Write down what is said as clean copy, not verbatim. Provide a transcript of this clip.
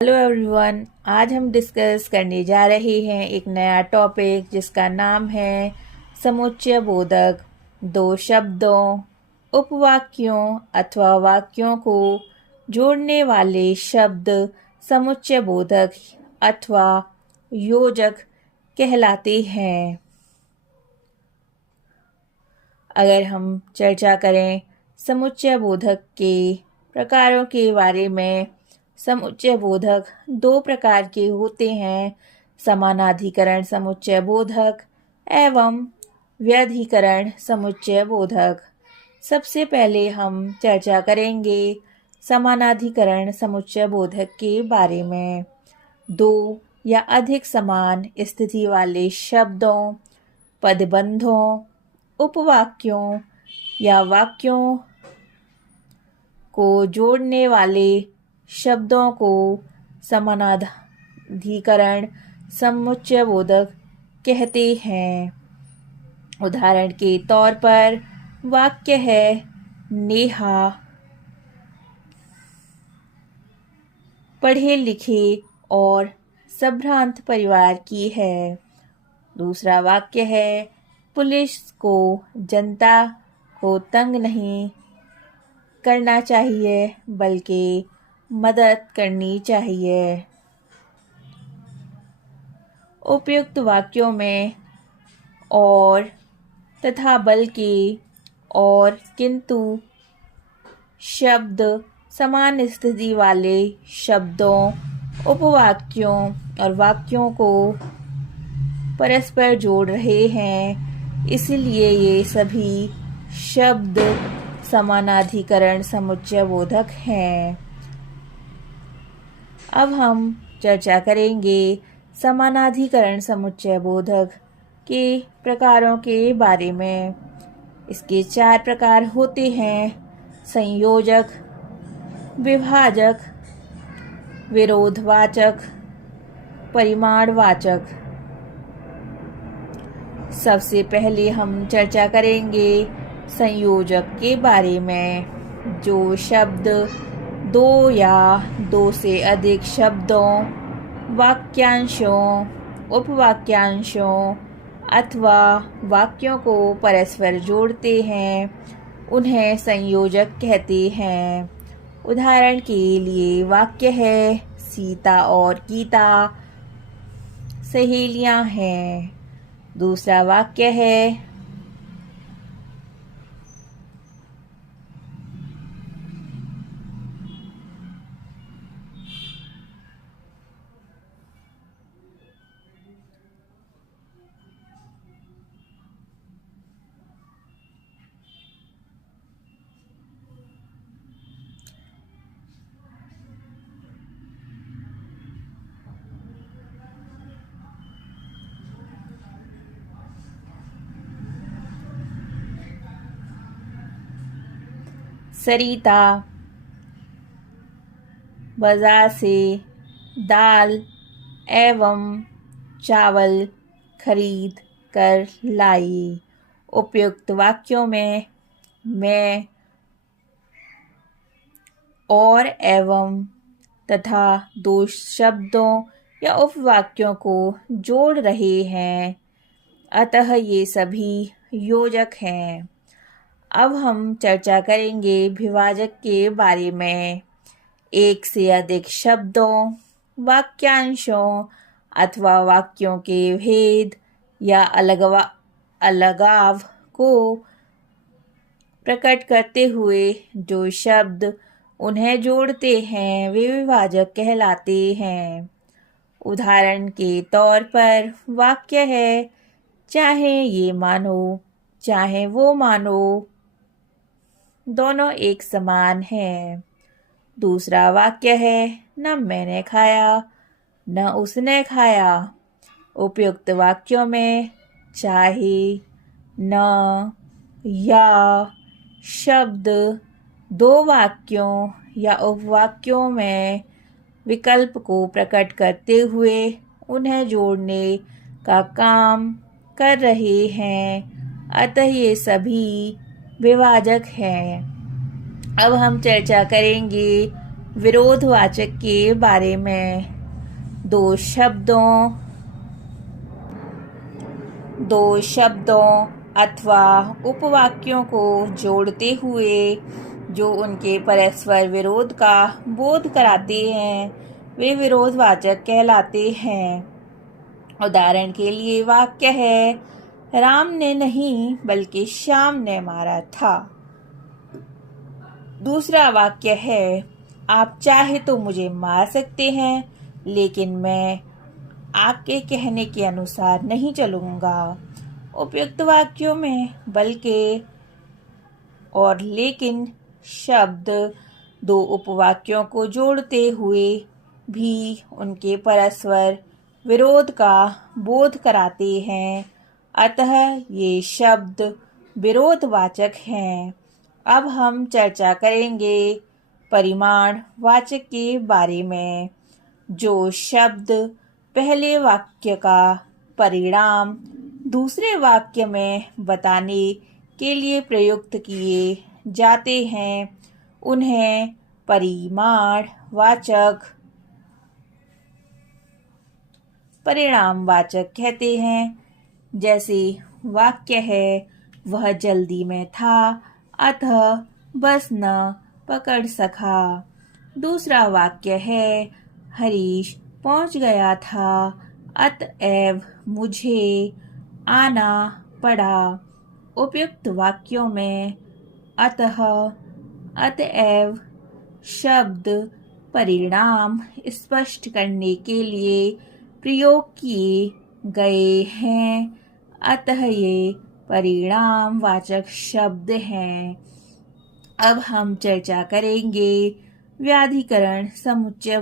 Hello everyone, आज हम discuss करने जा रहे हैं एक नया टॉपिक जिसका नाम है समुच्चय बोधक। दो शब्दों, उपवाक्यों अथवा वाक्यों को जोड़ने वाले शब्द समुच्चय बोधक अथवा योजक कहलाते हैं। अगर हम चर्चा करें समुच्चय बोधक के प्रकारों के बारे में, समुच्चय बोधक दो प्रकार के होते हैं, समानाधिकरण समुच्चय बोधक एवं व्यधिकरण समुच्चय बोधक। सबसे पहले हम चर्चा करेंगे समानाधिकरण समुच्चय बोधक के बारे में। दो या अधिक समान स्थिति वाले शब्दों, पदबंधों, उपवाक्यों या वाक्यों को जोड़ने वाले शब्दों को समानाधिकरण समुच्चय बोधक कहते हैं। उदाहरण के तौर पर वाक्य है, नेहा पढ़े लिखे और संभ्रांत परिवार की है। दूसरा वाक्य है, पुलिस को जनता को तंग नहीं करना चाहिए बल्कि मदद करनी चाहिए। उपयुक्त वाक्यों में और, तथा, बल्कि और किंतु शब्द समान स्थिति वाले शब्दों, उपवाक्यों और वाक्यों को परस्पर जोड़ रहे हैं, इसलिए ये सभी शब्द समानाधिकरण समुच्चय बोधक हैं। अब हम चर्चा करेंगे समानाधिकरण समुच्चय बोधक के प्रकारों के बारे में। इसके 4 प्रकार होते हैं, संयोजक, विभाजक, विरोधवाचक, परिमाणवाचक। सबसे पहले हम चर्चा करेंगे संयोजक के बारे में। जो शब्द दो या दो से अधिक शब्दों, वाक्यांशों, उपवाक्यांशों अथवा वाक्यों को परस्पर जोड़ते हैं, उन्हें संयोजक कहते हैं। उदाहरण के लिए वाक्य है, सीता और गीता सहेलियां हैं। दूसरा वाक्य है, सरिता बाजार से दाल एवं चावल खरीद कर लाई। उपयुक्त वाक्यों में मैं और, एवं तथा दो शब्दों या उपवाक्यों को जोड़ रहे हैं, अतः ये सभी योजक हैं। अब हम चर्चा करेंगे विभाजक के बारे में। एक से अधिक शब्दों, वाक्यांशों अथवा वाक्यों के भेद या अलगाव को प्रकट करते हुए जो शब्द उन्हें जोड़ते हैं, वे विभाजक कहलाते हैं। उदाहरण के तौर पर वाक्य है, चाहे ये मानो चाहे वो मानो, दोनों एक समान हैं। दूसरा वाक्य है, न मैंने खाया न उसने खाया। उपयुक्त वाक्यों में चाहे, न, या शब्द दो वाक्यों या उपवाक्यों में विकल्प को प्रकट करते हुए उन्हें जोड़ने का काम कर रहे हैं, अतः ये सभी विभाजक हैं। अब हम चर्चा करेंगे विरोधवाचक के बारे में। दो शब्दों अथवा उपवाक्यों को जोड़ते हुए जो उनके परस्पर विरोध का बोध कराते हैं वे विरोधवाचक कहलाते हैं। उदाहरण के लिए वाक्य है, राम ने नहीं बल्कि श्याम ने मारा था। दूसरा वाक्य है, आप चाहे तो मुझे मार सकते हैं लेकिन मैं आपके कहने के अनुसार नहीं चलूंगा। उपयुक्त वाक्यों में बल्कि और लेकिन शब्द दो उपवाक्यों को जोड़ते हुए भी उनके परस्पर विरोध का बोध कराते हैं, अतः ये शब्द विरोधवाचक हैं। अब हम चर्चा करेंगे परिमाण वाचक के बारे में। जो शब्द पहले वाक्य का परिणाम दूसरे वाक्य में बताने के लिए प्रयुक्त किए जाते हैं उन्हें परिमाण वाचक, परिणाम वाचक कहते हैं। जैसे वाक्य है, वह जल्दी में था अतः बस न पकड़ सका। दूसरा वाक्य है, हरीश पहुंच गया था अतएव मुझे आना पड़ा। उपयुक्त वाक्यों में अतः अतएव शब्द परिणाम स्पष्ट करने के लिए प्रयोग किए गए हैं, अतः ये परिणाम वाचक शब्द हैं। अब हम चर्चा करेंगे व्याधिकरण समुच्चय